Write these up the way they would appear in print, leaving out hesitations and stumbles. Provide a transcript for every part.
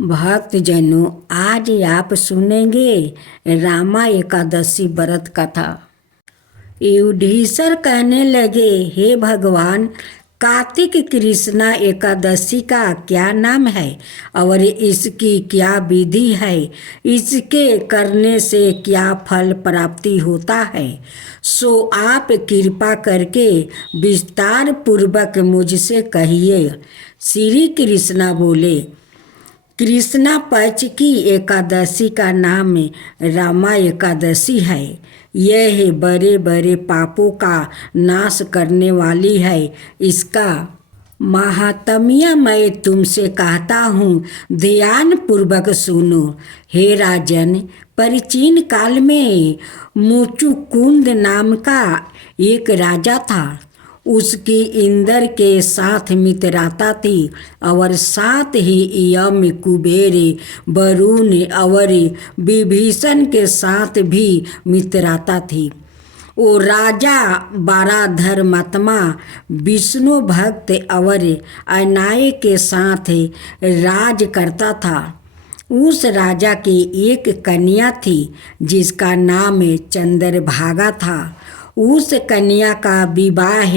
भक्तजनों, आज आप सुनेंगे रामा एकादशी व्रत कथा। युधिष्ठिर कहने लगे, हे भगवान, कार्तिक कृष्णा एकादशी का क्या नाम है और इसकी क्या विधि है? इसके करने से क्या फल प्राप्ति होता है? सो आप कृपा करके विस्तार पूर्वक मुझसे कहिए। श्री कृष्णा बोले, कृष्णा पक्ष की एकादशी का नाम रामा एकादशी है। यह बड़े बड़े पापों का नाश करने वाली है। इसका महात्म्य मैं तुमसे कहता हूँ, ध्यान पूर्वक सुनो। हे राजन, प्राचीन काल में मुचुकुंद नाम का एक राजा था। उसकी इंद्र के साथ मित्रता थी और साथ ही यम, कुबेर, वरुण और विभीषण के साथ भी मित्रता थी। वो राजा बड़ा धर्मात्मा, विष्णु भक्त और अन्याय के साथ राज करता था। उस राजा की एक कन्या थी जिसका नाम चंद्रभागा था। उस कन्या का विवाह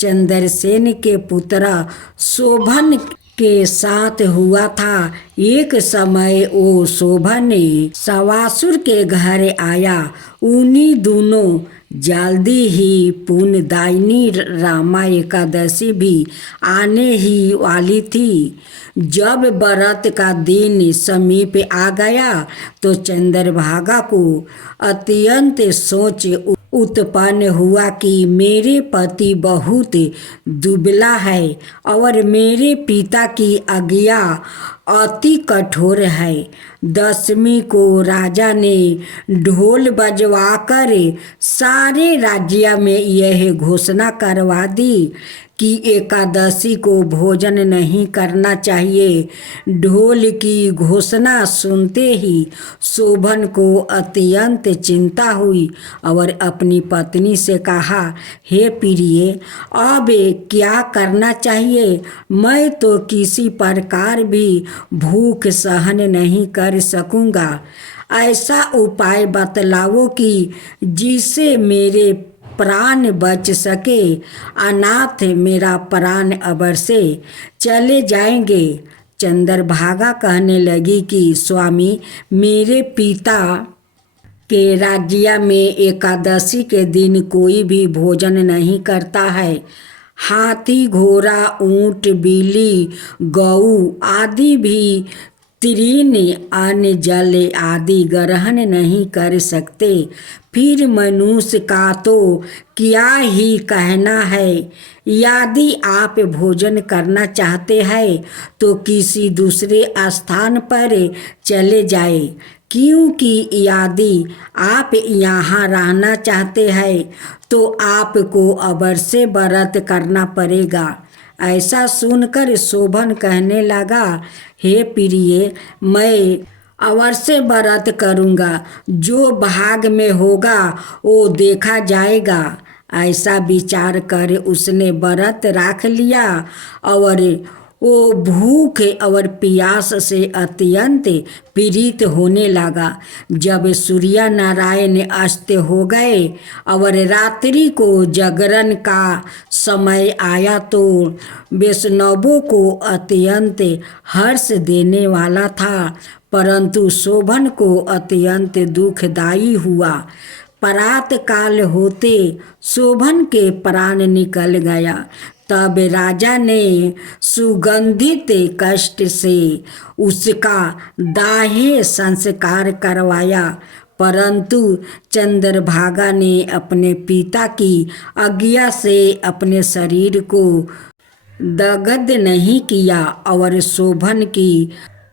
चंद्रसेन के पुत्र शोभन के साथ हुआ था। एक समय वो शोभन सवासुर के घर आया। उन्हीं दोनों जल्दी ही पुण्यदायिनी रामा एकादशी भी आने ही वाली थी। जब व्रत का दिन समीप आ गया तो चंद्रभागा को अत्यंत सोच उत्पन्न हुआ कि मेरे पति बहुत दुबला है और मेरे पिता की आज्ञा अति कठोर है। दशमी को राजा ने ढोल बजवाकर सारे राज्य में यह घोषणा करवा दी कि एकादशी को भोजन नहीं करना चाहिए। ढोल की घोषणा सुनते ही शोभन को अत्यंत चिंता हुई और अपनी पत्नी से कहा, हे प्रिय, अब क्या करना चाहिए? मैं तो किसी प्रकार भी भूख सहन नहीं कर सकूँगा। ऐसा उपाय बतलाओ कि जिससे मेरे प्राण बच सके। अनाथ मेरा प्राण अवश्य चले जाएंगे। चंद्रभागा कहने लगी कि स्वामी, मेरे पिता के राज्य में एकादशी के दिन कोई भी भोजन नहीं करता है। हाथी, घोड़ा, ऊंट, बिल्ली, गऊ आदि भी तीन अन्न जल आदि ग्रहण नहीं कर सकते। फिर मनुष्य का तो क्या ही कहना है। यदि आप भोजन करना चाहते हैं तो किसी दूसरे स्थान पर चले जाए, क्योंकि यदि आप यहाँ रहना चाहते हैं तो आपको अवश्य व्रत करना पड़ेगा। ऐसा सुनकर शोभन कहने लगा, हे प्रिय, मैं अवश्य व्रत करूँगा। जो भाग में होगा वो देखा जाएगा। ऐसा विचार कर उसने व्रत रख लिया और वो भूख और प्यास से अत्यंत पीड़ित होने लगा। जब सूर्य नारायण अस्त हो गए और रात्रि को जागरण का समय आया तो वैष्णवों को अत्यंत हर्ष देने वाला था, परंतु शोभन को अत्यंत दुखदायी हुआ। प्रात काल होते शोभन के प्राण निकल गया। तब राजा ने सुगंधित कष्ट से उसका दाह संस्कार करवाया, परंतु चंद्रभागा ने अपने पिता की आज्ञा से अपने शरीर को दग्ध नहीं किया और शोभन की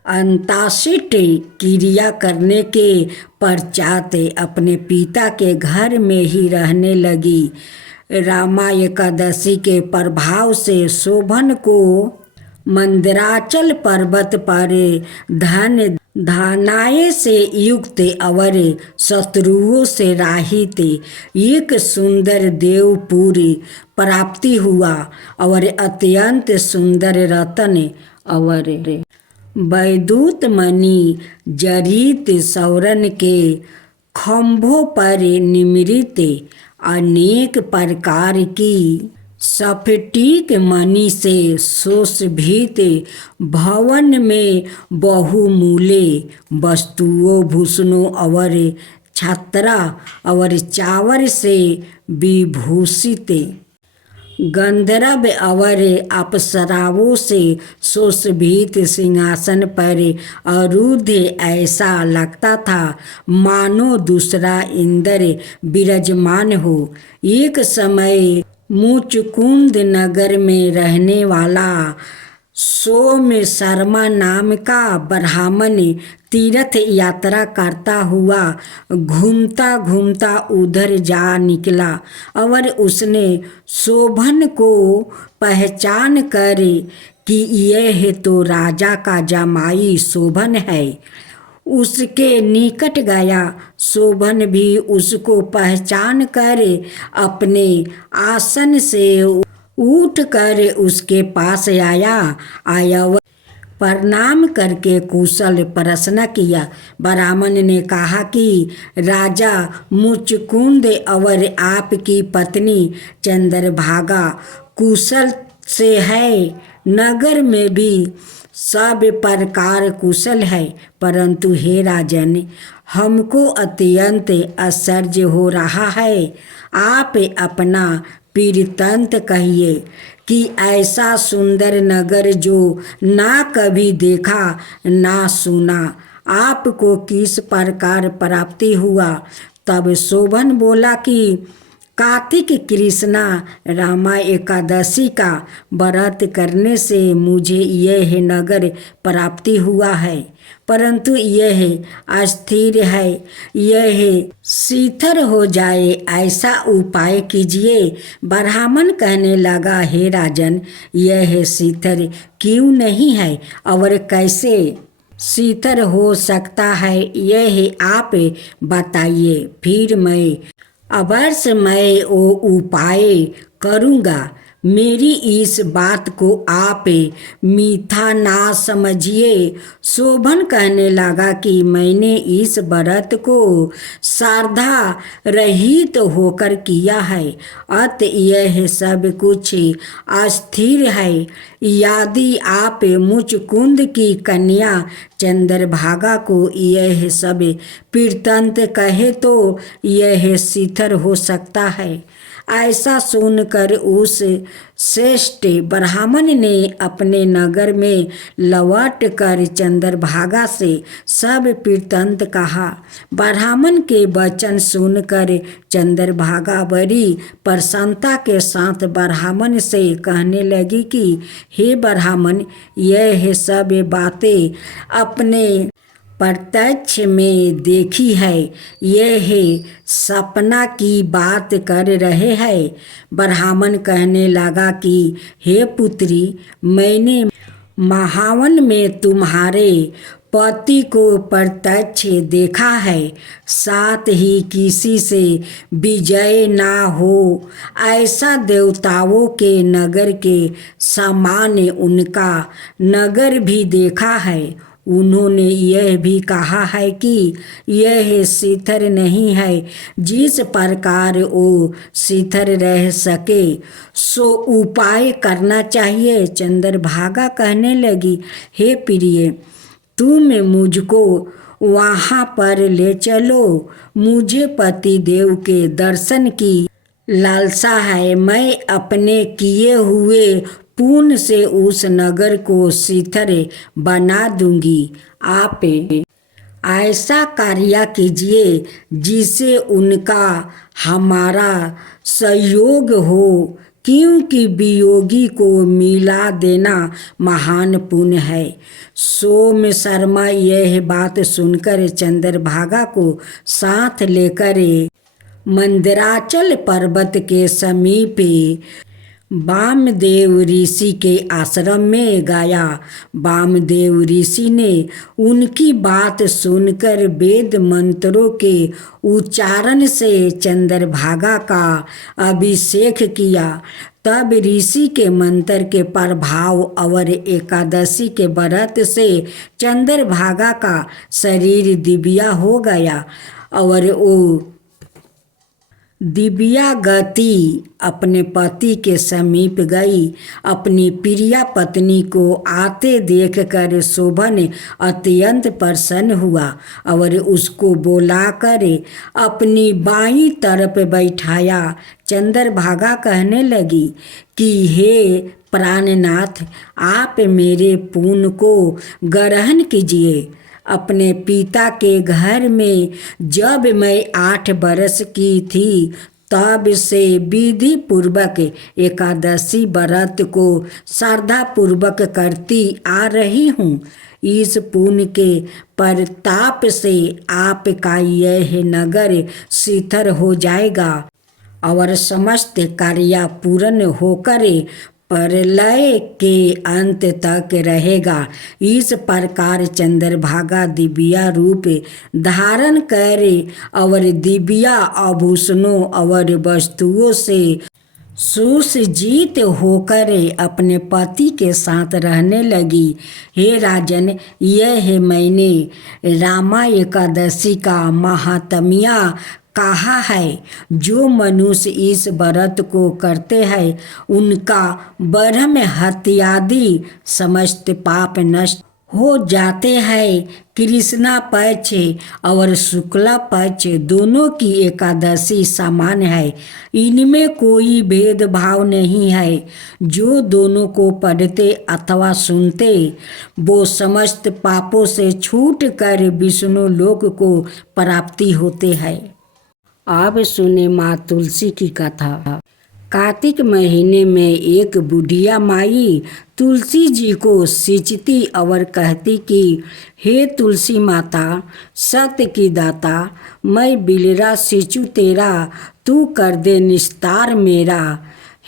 अंत्येष्टि क्रिया करने के पश्चात अपने पिता के घर में ही रहने लगी। रामा एकादशी के प्रभाव से शोभन को मंदराचल पर्वत पर धन धान्य से युक्त और शत्रुओं से रहित एक सुंदर देवपुरी प्राप्ति हुआ और अत्यंत सुंदर रत्न और वैदूत मणि जरित सौरन के खंभों पर निमृत अनेक प्रकार की स्फटिक मणि से सुशोभित भवन में बहुमूल्य वस्तुओं भूषणों और छत्रा और चावर से विभूषित गंधर्व और अप्सराओं से सुशोभित सिंहासन पर आरूढ़ ऐसा लगता था मानो दूसरा इंद्र विराजमान हो। एक समय मुचकुंद नगर में रहने वाला सोम शर्मा नाम का ब्राह्मण तीर्थ यात्रा करता हुआ घूमता घूमता उधर जा निकला और उसने शोभन को पहचान कर कि यह तो राजा का जमाई शोभन है, उसके निकट गया। शोभन भी उसको पहचान कर अपने आसन से उठकर उसके पास आया प्रणाम करके कुशल प्रश्न किया। ब्राह्मण ने कहा कि राजा मुचकुंद और आपकी पत्नी चंद्रभागा कुशल से है। नगर में भी सब प्रकार कुशल है, परंतु हे राजन, हमको अत्यंत आश्चर्य हो रहा है। आप अपना वृत्तांत कहिए कि ऐसा सुंदर नगर जो ना कभी देखा ना सुना, आपको किस प्रकार प्राप्ति हुआ। तब शोभन बोला कि कार्तिक कृष्णा रामा एकादशी का व्रत करने से मुझे यह नगर प्राप्ति हुआ है, परंतु यह अस्थिर है, यह शिथिल हो जाए, ऐसा उपाय कीजिए। ब्राह्मण कहने लगा, हे राजन, यह शिथिल क्यों नहीं है और कैसे शिथिल हो सकता है, यह आप बताइए, फिर मैं अवश्य मैं वो उपाय करूँगा। मेरी इस बात को आप मीठा ना समझिए। शोभन कहने लगा कि मैंने इस व्रत को श्रद्धा रहित होकर किया है, अत यह सब कुछ अस्थिर है। यदि आप मुचकुंद की कन्या चंद्रभागा को यह सब वृत्तांत कहे तो यह शिथिल हो सकता है। ऐसा सुनकर उस श्रेष्ठ ब्राह्मण ने अपने नगर में लौट कर चंद्रभागा से सब वृत्तांत कहा। ब्राह्मण के वचन सुनकर चंद्रभागा बड़ी प्रसन्नता के साथ ब्राह्मण से कहने लगी कि हे ब्राह्मण, यह सब बातें अपने प्रत्यक्ष में देखी है, यह सपना की बात कर रहे हैं। ब्राह्मण कहने लगा कि हे पुत्री, मैंने महावन में तुम्हारे पति को प्रत्यक्ष देखा है, साथ ही किसी से विजय ना हो ऐसा देवताओं के नगर के समान उनका नगर भी देखा है। उन्होंने यह भी कहा है कि यह शिथिल नहीं है, जिस प्रकार वो शिथिल रह सके सो उपाय करना चाहिए। चंद्रभागा कहने लगी, हे प्रिय, तुम मुझको वहाँ पर ले चलो, मुझे पति देव के दर्शन की लालसा है। मैं अपने किए हुए पुण्य से उस नगर को शिथिल बना दूंगी। आप ऐसा कार्य कीजिए जिससे उनका हमारा सहयोग हो, क्योंकि वियोगी को मिला देना महान पुण्य है। सोम शर्मा यह बात सुनकर चंद्रभागा को साथ लेकर मंदराचल पर्वत के समीप वामदेव ऋषि के आश्रम में गया। वामदेव ऋषि ने उनकी बात सुनकर वेद मंत्रों के उच्चारण से चंद्रभागा का अभिषेक किया। तब ऋषि के मंत्र के प्रभाव और एकादशी के व्रत से चंद्रभागा का शरीर दिव्या हो गया और वो दिव्या गति अपने पति के समीप गई। अपनी प्रिया पत्नी को आते देखकर शोभन अत्यंत प्रसन्न हुआ और उसको बुलाकर अपनी बाईं तरफ बैठाया। चंद्रभागा कहने लगी कि हे प्राणनाथ, आप मेरे पुण्य को ग्रहण कीजिए। अपने पिता के घर में जब मैं 8 बरस की थी तब से विधि पूर्वक एकादशी व्रत को श्रद्धा पूर्वक करती आ रही हूँ। इस पुण्य के प्रताप से आपका यह नगर शिथिल हो जाएगा और समस्त कार्य पूर्ण होकर प्रलय के अंत तक रहेगा। इस प्रकार चंद्रभागा दिव्या रूप धारण करे और दिव्या आभूषणों और वस्तुओं से सुसज्जित होकर अपने पति के साथ रहने लगी। हे राजन, यह मैंने रामा एकादशी का महात्म्य कहा है। जो मनुष्य इस व्रत को करते हैं उनका ब्रह्म हत्यादि समस्त पाप नष्ट हो जाते हैं। कृष्णा पक्ष और शुक्ला पक्ष दोनों की एकादशी समान है। इनमें कोई भेदभाव नहीं है। जो दोनों को पढ़ते अथवा सुनते वो समस्त पापों से छूट कर विष्णु लोक को प्राप्ति होते हैं। अब सुने माँ तुलसी की कथा। कार्तिक महीने में एक बुढ़िया माई तुलसी जी को सिंचती और कहती कि हे तुलसी माता, सत्य की दाता, मैं बिलरा सिंचू तेरा, तू कर दे निस्तार मेरा।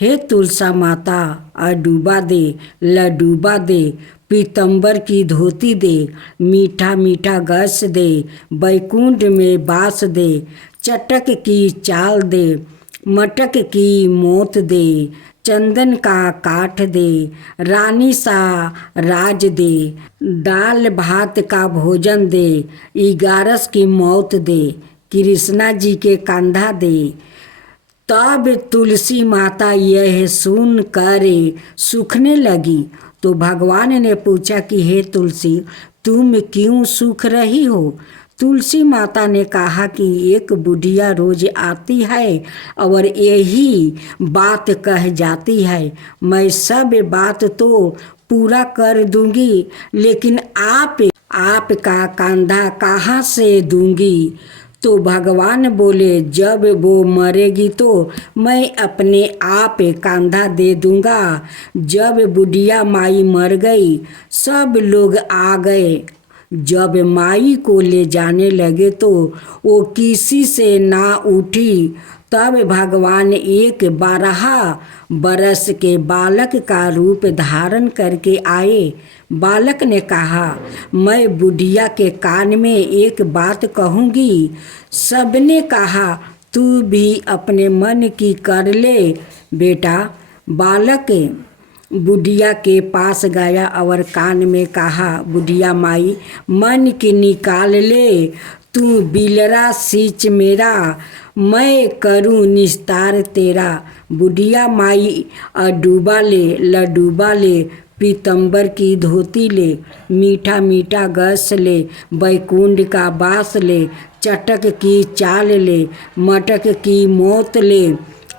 हे तुलसा माता, अडूबा दे, लडूबा दे, पीतम्बर की धोती दे, मीठा मीठा गस दे, बैकुंठ में बास दे, चटक की चाल दे, मटक की मोत दे, चंदन का काठ दे, रानी सा राज दे, दाल भात का भोजन दे, 11 की मौत दे, कृष्णा जी के कंधा दे। तब तुलसी माता यह सुन कर सूखने लगी। तो भगवान ने पूछा कि हे तुलसी, तुम क्यों सूख रही हो? तुलसी माता ने कहा कि एक बुढ़िया रोज आती है और यही बात कह जाती है। मैं सब बात तो पूरा कर दूंगी, लेकिन आपका कंधा कहाँ से दूंगी? तो भगवान बोले, जब वो मरेगी तो मैं अपने आप कंधा दे दूंगा। जब बुढ़िया माई मर गई, सब लोग आ गए। जब माई को ले जाने लगे तो वो किसी से ना उठी। तब भगवान एक 12 बरस के बालक का रूप धारण करके आए। बालक ने कहा, मैं बुढ़िया के कान में एक बात कहूँगी। सबने कहा, तू भी अपने मन की कर ले बेटा। बालक बुढ़िया के पास गया और कान में कहा, बुढ़िया माई, मन की निकाल ले, तू बिलरा सींच मेरा, मैं करूँ निस्तार तेरा। बुढ़िया माई अडूबा ले, लडूबा ले, पीतम्बर की धोती ले, मीठा मीठा गस ले, बैकुंठ का बास ले, चटक की चाल ले, मटक की मोत ले,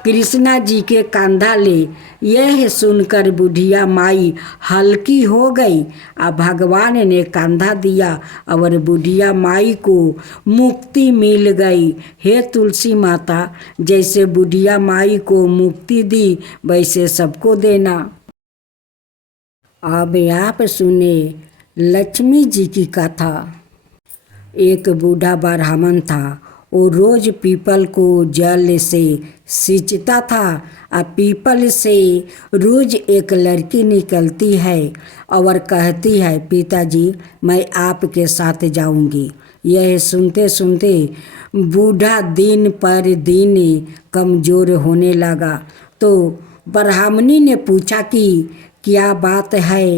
कृष्णा जी के कंधा ले। यह सुनकर बुढ़िया माई हल्की हो गई। अब भगवान ने कंधा दिया और बुढ़िया माई को मुक्ति मिल गई। हे तुलसी माता, जैसे बुढ़िया माई को मुक्ति दी वैसे सबको देना। अब आप सुने लक्ष्मी जी की कथा। एक बूढ़ा ब्राह्मण था। वो रोज पीपल को जल से सींचता था। अब पीपल से रोज एक लड़की निकलती है और कहती है, पिताजी मैं आपके साथ जाऊंगी। यह सुनते सुनते बूढ़ा दिन पर दिन कमज़ोर होने लगा। तो ब्राह्मणी ने पूछा कि क्या बात है।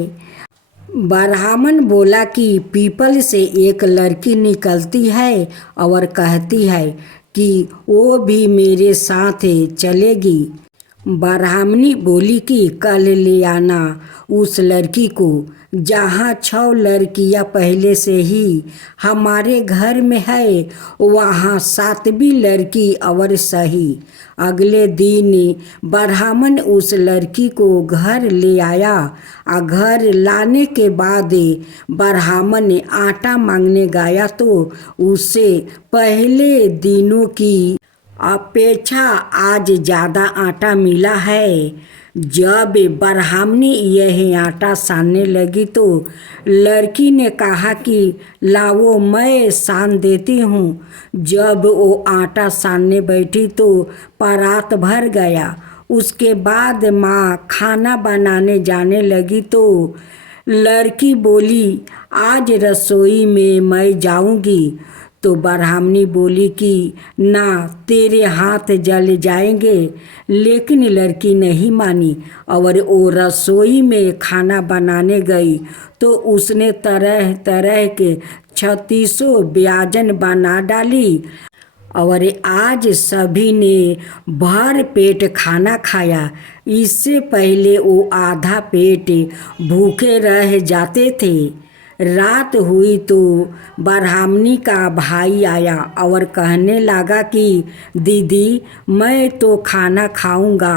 ब्राह्मण बोला कि पीपल से एक लड़की निकलती है और कहती है कि वो भी मेरे साथ चलेगी। ब्राह्मणी बोली कि कल ले आना उस लड़की को। जहाँ 6 लड़कियाँ पहले से ही हमारे घर में है, वहाँ 7वीं लड़की और सही। अगले दिन ब्राह्मण उस लड़की को घर ले आया। घर लाने के बाद ब्राह्मण आटा मांगने गया तो उससे पहले दिनों की अपेक्षा आज ज़्यादा आटा मिला है। जब ब्राह्मणी यह आटा सानने लगी तो लड़की ने कहा कि लाओ मैं सान देती हूँ। जब वो आटा सानने बैठी तो परात भर गया। उसके बाद माँ खाना बनाने जाने लगी तो लड़की बोली आज रसोई में मैं जाऊँगी। तो ब्राह्मणी बोली कि ना तेरे हाथ जल जाएंगे। लेकिन लड़की नहीं मानी और वो रसोई में खाना बनाने गई तो उसने तरह तरह के 36 व्यंजन बना डाली और आज सभी ने भर पेट खाना खाया। इससे पहले वो आधा पेट भूखे रह जाते थे। रात हुई तो ब्राह्मणी का भाई आया और कहने लगा कि दीदी मैं तो खाना खाऊंगा।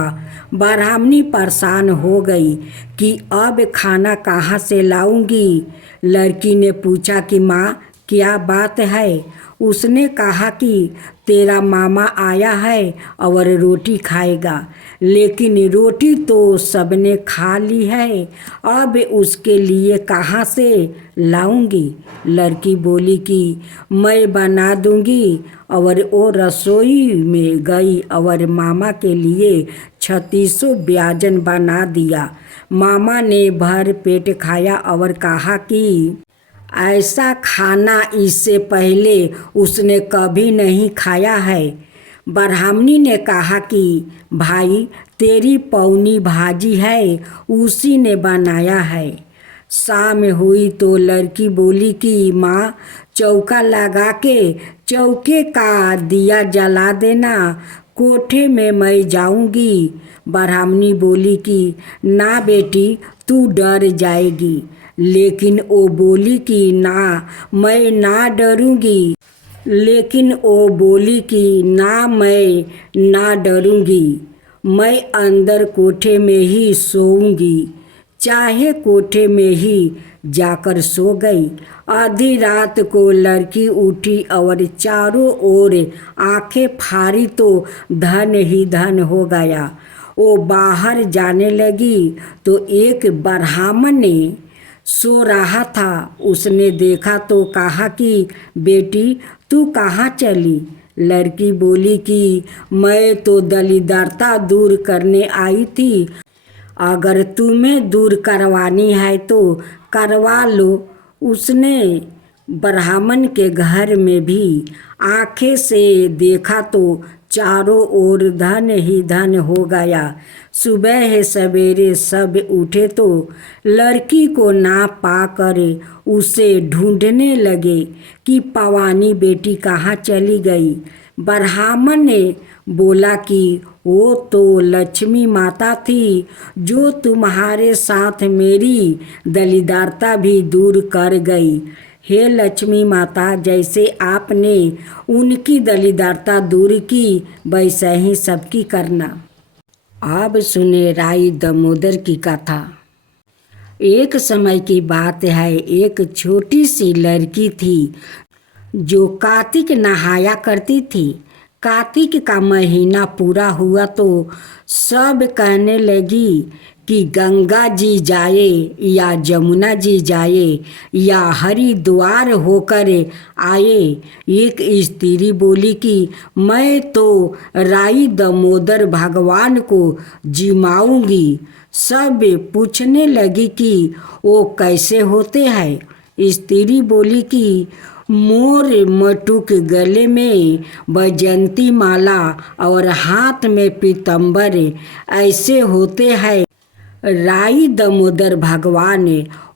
ब्राह्मणी परेशान हो गई कि अब खाना कहाँ से लाऊंगी। लड़की ने पूछा कि माँ क्या बात है। उसने कहा कि तेरा मामा आया है और रोटी खाएगा, लेकिन रोटी तो सबने खा ली है, अब उसके लिए कहाँ से लाऊंगी। लड़की बोली कि मैं बना दूंगी और वो रसोई में गई और मामा के लिए 36 व्यंजन बना दिया। मामा ने भर पेट खाया और कहा कि ऐसा खाना इससे पहले उसने कभी नहीं खाया है। ब्राह्मणी ने कहा कि भाई तेरी पौनी भाजी है, उसी ने बनाया है। शाम हुई तो लड़की बोली कि माँ चौका लगा के चौके का दिया जला देना, कोठे में मैं जाऊंगी। ब्राह्मणी बोली कि ना बेटी तू डर जाएगी। लेकिन वो बोली कि ना मैं ना डरूंगी। मैं डरूंगी। मैं अंदर कोठे में ही सोऊंगी। चाहे कोठे में ही जाकर सो गई। आधी रात को लड़की उठी और चारों ओर आंखें फाड़ी तो धन ही धन हो गया। वो बाहर जाने लगी तो एक ब्राह्मण ने सो रहा था। उसने देखा तो कहा कि बेटी तू कहाँ चली। लड़की बोली कि मैं तो दरिद्रता दूर करने आई थी, अगर तुम्हें दूर करवानी है तो करवा लो। उसने ब्राह्मण के घर में भी आंखें से देखा तो चारों ओर धन ही धन हो गया। सुबह सवेरे सब उठे तो लड़की को ना पाकर उसे ढूंढने लगे कि पवानी बेटी कहाँ चली गई। ब्राह्मण ने बोला कि वो तो लक्ष्मी माता थी जो तुम्हारे साथ मेरी दरिद्रता भी दूर कर गई। हे लक्ष्मी माता, जैसे आपने उनकी दरिद्रता दूर की वैसे ही सबकी करना। अब सुने राई दामोदर की कथा। एक समय की बात है, एक छोटी सी लड़की थी जो कार्तिक नहाया करती थी। कार्तिक का महीना पूरा हुआ तो सब कहने लगी कि गंगा जी जाए या जमुना जी जाए या हरिद्वार होकर आए। एक स्त्री बोली कि मैं तो राई दामोदर भगवान को जिमाऊंगी। सब पूछने लगी कि वो कैसे होते हैं। स्त्री बोली कि मोर मटुक गले में बैजंती माला और हाथ में पीतम्बर ऐसे होते हैं। राई दामोदर भगवान।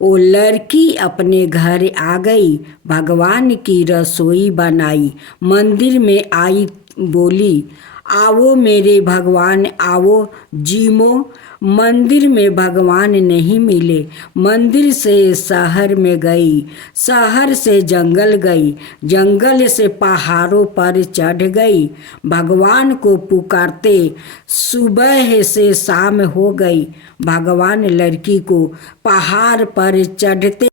वो लड़की अपने घर आ गई, भगवान की रसोई बनाई, मंदिर में आई, बोली आओ मेरे भगवान आओ जीमो। मंदिर में भगवान नहीं मिले, मंदिर से शहर में गई, शहर से जंगल गई, जंगल से पहाड़ों पर चढ़ गई, भगवान को पुकारते सुबह से शाम हो गई। भगवान लड़की को पहाड़ पर चढ़ते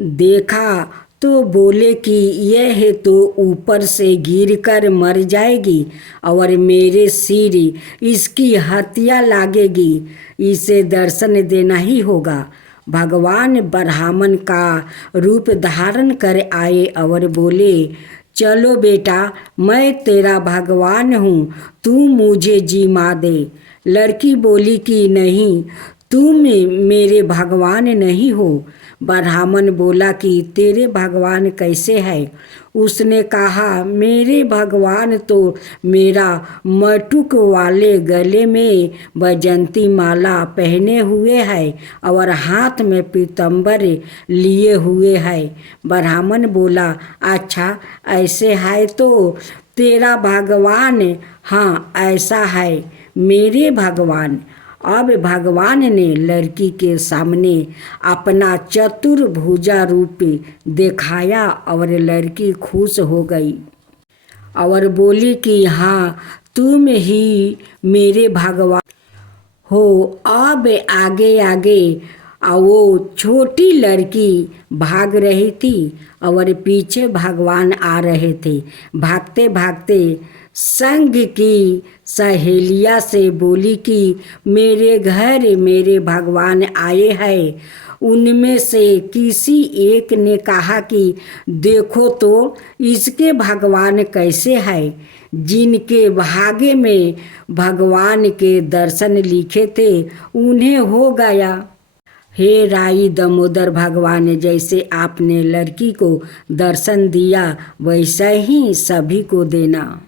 देखा तो बोले कि यह तो ऊपर से गिरकर मर जाएगी और मेरे सिर इसकी हत्या लागेगी, इसे दर्शन देना ही होगा। भगवान ब्राह्मण का रूप धारण कर आए और बोले चलो बेटा, मैं तेरा भगवान हूँ, तू मुझे जिमा दे। लड़की बोली कि नहीं, तुम मेरे भगवान नहीं हो। ब्राह्मण बोला कि तेरे भगवान कैसे है? उसने कहा मेरे भगवान तो मेरा मटुक वाले गले में बैजंती माला पहने हुए है और हाथ में पीतम्बर लिए हुए है। ब्राह्मण बोला अच्छा ऐसे है तो तेरा भगवान? हाँ ऐसा है मेरे भगवान। अब भगवान ने लड़की के सामने अपना चतुर्भुजा रूप दिखाया और लड़की खुश हो गई और बोली कि हाँ तुम ही मेरे भगवान हो। अब आगे आगे वो छोटी लड़की भाग रही थी और पीछे भगवान आ रहे थे। भागते भागते संग की सहेलिया से बोली कि मेरे घर मेरे भगवान आए हैं। उनमें से किसी एक ने कहा कि देखो तो इसके भगवान कैसे है। जिनके भाग्य में भगवान के दर्शन लिखे थे उन्हें हो गया। हे राई दामोदर भगवान, जैसे आपने लड़की को दर्शन दिया वैसा ही सभी को देना।